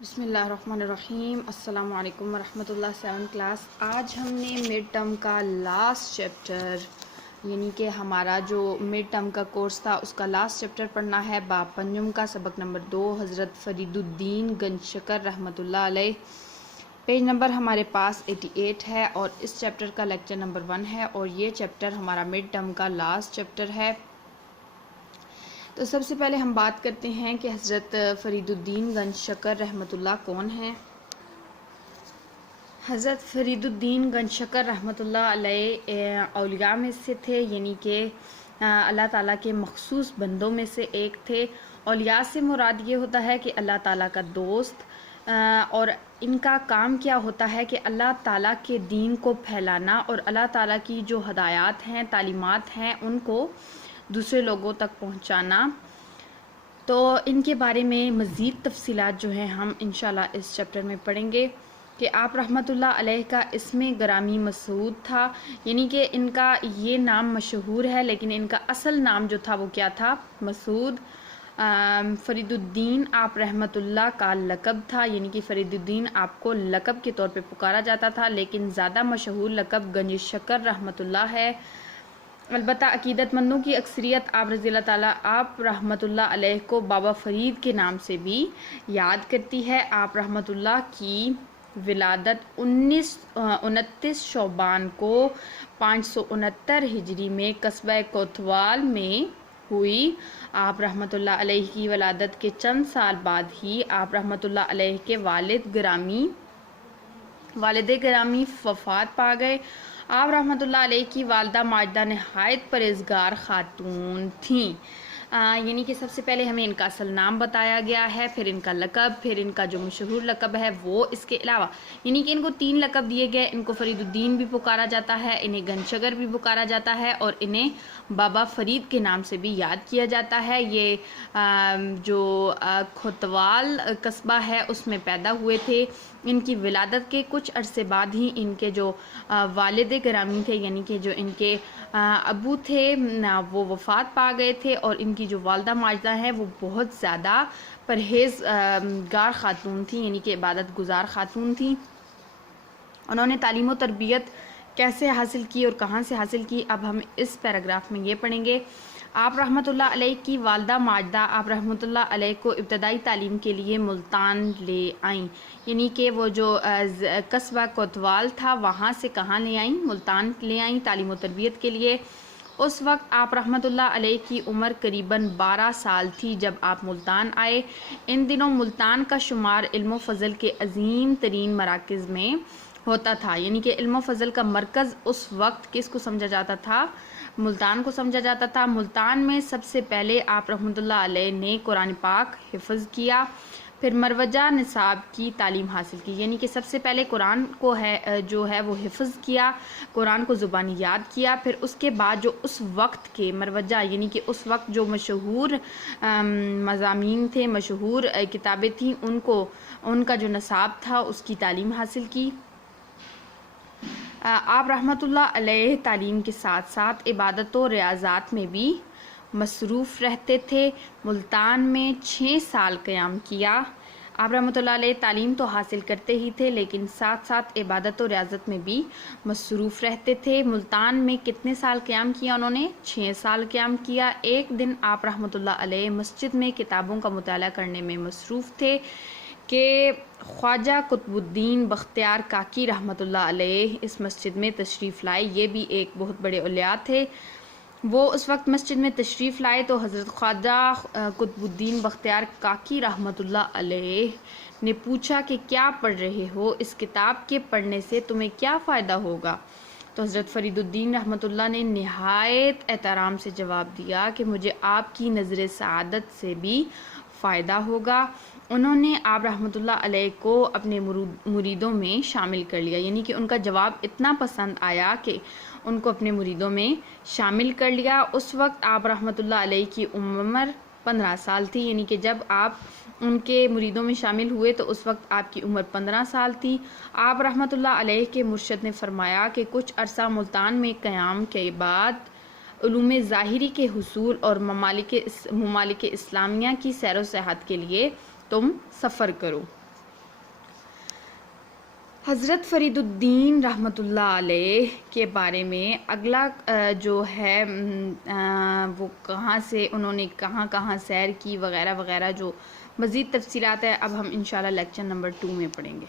بسم اللہ الرحمن الرحیم۔ السلام علیکم ورحمۃ اللہ۔ 7 کلاس، آج ہم نے مڈ ٹرم کا لاسٹ چیپٹر یعنی کہ ہمارا جو مڈ ٹرم کا کورس تھا اس کا لاسٹ چیپٹر پڑھنا ہے، باب پنجم کا سبق نمبر 2، حضرت فرید الدین گنج شکر رحمۃ اللہ علیہ۔ پیج نمبر ہمارے پاس 88 ہے اور اس چیپٹر کا لیکچر نمبر 1 ہے اور یہ چیپٹر ہمارا مڈ ٹرم کا لاسٹ چیپٹر ہے۔ تو سب سے پہلے ہم بات کرتے ہیں کہ حضرت فرید الدین گنج شکر رحمۃ اللہ کون ہیں۔ حضرت فرید الدین گنج شکر رحمۃ اللہ علیہ اولیاء میں سے تھے، یعنی کہ اللہ تعالیٰ کے مخصوص بندوں میں سے ایک تھے۔ اولیاء سے مراد یہ ہوتا ہے کہ اللہ تعالیٰ کا دوست، اور ان کا کام کیا ہوتا ہے کہ اللہ تعالیٰ کے دین کو پھیلانا اور اللہ تعالیٰ کی جو ہدایات ہیں، تعلیمات ہیں، ان کو دوسرے لوگوں تک پہنچانا۔ تو ان کے بارے میں مزید تفصیلات جو ہیں ہم انشاءاللہ اس چیپٹر میں پڑھیں گے کہ آپ رحمۃ اللہ علیہ کا اسم گرامی مسعود تھا، یعنی کہ ان کا یہ نام مشہور ہے لیکن ان کا اصل نام جو تھا وہ کیا تھا؟ مسعود۔ فرید الدین آپ رحمۃ اللہ کا لقب تھا، یعنی کہ فرید الدین آپ کو لقب کے طور پہ پکارا جاتا تھا، لیکن زیادہ مشہور لقب گنج شکر رحمۃ اللہ ہے۔ البتہ عقیدت مندوں کی اکثریت آپ رضی اللہ تعالیٰ آپ رحمۃ اللہ علیہ کو بابا فرید کے نام سے بھی یاد کرتی ہے۔ آپ رحمۃ اللہ کی ولادت 29 شعبان کو 569 ہجری میں قصبہ کوتوال میں ہوئی۔ آپ رحمۃ اللہ علیہ کی ولادت کے چند سال بعد ہی آپ رحمۃ اللہ علیہ کے والد گرامی وفات پا گئے۔ آپ رحمۃ اللہ علیہ کی والدہ ماجدہ نہایت پرہیزگار خاتون تھیں، یعنی کہ سب سے پہلے ہمیں ان کا اصل نام بتایا گیا ہے، پھر ان کا لقب، پھر ان کا جو مشہور لقب ہے وہ، اس کے علاوہ یعنی کہ ان کو 3 لقب دیے گئے۔ ان کو فرید الدین بھی پکارا جاتا ہے، انہیں گنج شکر بھی پکارا جاتا ہے اور انہیں بابا فرید کے نام سے بھی یاد کیا جاتا ہے۔ یہ جو کوتوال قصبہ ہے اس میں پیدا ہوئے تھے۔ ان کی ولادت کے کچھ عرصے بعد ہی ان کے جو والد گرامی تھے، یعنی کہ جو ان کے ابو تھے، وہ وفات پا گئے تھے، اور ان کی جو والدہ ماجدہ ہیں وہ بہت زیادہ پرہیزگار خاتون تھیں، یعنی کہ عبادت گزار خاتون تھیں۔ انہوں نے تعلیم و تربیت کیسے حاصل کی اور کہاں سے حاصل کی، اب ہم اس پیراگراف میں یہ پڑھیں گے۔ آپ رحمۃ اللہ علیہ کی والدہ ماجدہ آپ رحمۃ اللہ علیہ کو ابتدائی تعلیم کے لیے ملتان لے آئیں، یعنی کہ وہ جو قصبہ کوتوال تھا وہاں سے کہاں لے آئیں؟ ملتان لے آئیں تعلیم و تربیت کے لیے۔ اس وقت آپ رحمۃ اللہ علیہ کی عمر قریباً 12 سال تھی جب آپ ملتان آئے۔ ان دنوں ملتان کا شمار علم و فضل کے عظیم ترین مراکز میں ہوتا تھا، یعنی کہ علم و فضل کا مرکز اس وقت کس کو سمجھا جاتا تھا؟ ملتان کو سمجھا جاتا تھا۔ ملتان میں سب سے پہلے آپ رحمۃ اللہ علیہ نے قرآن پاک حفظ کیا، پھر مروجہ نصاب کی تعلیم حاصل کی، یعنی کہ سب سے پہلے قرآن کو جو ہے وہ حفظ کیا، قرآن کو زبانی یاد کیا، پھر اس کے بعد جو اس وقت کے مروجہ یعنی کہ اس وقت جو مشہور مضامین تھے، مشہور کتابیں تھیں، ان کا جو نصاب تھا اس کی تعلیم حاصل کی۔ آپ رحمۃ اللہ علیہ تعلیم کے ساتھ ساتھ عبادت و ریاضات میں بھی مصروف رہتے تھے۔ ملتان میں 6 سال قیام کیا۔ آپ رحمۃ اللہ علیہ تعلیم تو حاصل کرتے ہی تھے لیکن ساتھ ساتھ عبادت و ریاضت میں بھی مصروف رہتے تھے۔ ملتان میں کتنے سال قیام کیا انہوں نے؟ 6 سال قیام کیا۔ ایک دن آپ رحمۃ اللہ علیہ مسجد میں کتابوں کا مطالعہ کرنے میں مصروف تھے کہ خواجہ قطب الدین بختیار کاکی رحمۃ اللہ علیہ اس مسجد میں تشریف لائے۔ یہ بھی ایک بہت بڑے اولیاء تھے۔ وہ اس وقت مسجد میں تشریف لائے تو حضرت خواجہ قطب الدین بختیار کاکی رحمۃ اللہ علیہ نے پوچھا کہ کیا پڑھ رہے ہو؟ اس کتاب کے پڑھنے سے تمہیں کیا فائدہ ہوگا؟ تو حضرت فرید الدین رحمۃ اللہ نے نہایت احترام سے جواب دیا کہ مجھے آپ کی نظر سعادت سے بھی فائدہ ہوگا۔ انہوں نے آپ رحمۃ اللہ علیہ کو اپنے مریدوں میں شامل کر لیا، یعنی کہ ان کا جواب اتنا پسند آیا کہ ان کو اپنے مریدوں میں شامل کر لیا۔ اس وقت آپ رحمۃ اللہ علیہ کی عمر 15 سال تھی، یعنی کہ جب آپ ان کے مریدوں میں شامل ہوئے تو اس وقت آپ کی عمر 15 سال تھی۔ آپ رحمۃ اللہ علیہ کے مرشد نے فرمایا کہ کچھ عرصہ ملتان میں قیام کے بعد علوم ظاہری کے حصول اور ممالک اسلامیہ کی سیر و سیاحت کے لیے تم سفر کرو۔ حضرت فرید الدین رحمۃ اللہ علیہ کے بارے میں اگلا جو ہے وہ کہاں سے انہوں نے کہاں سیر کی وغیرہ وغیرہ جو مزید تفصیلات ہے اب ہم انشاءاللہ لیکچر نمبر 2 میں پڑھیں گے.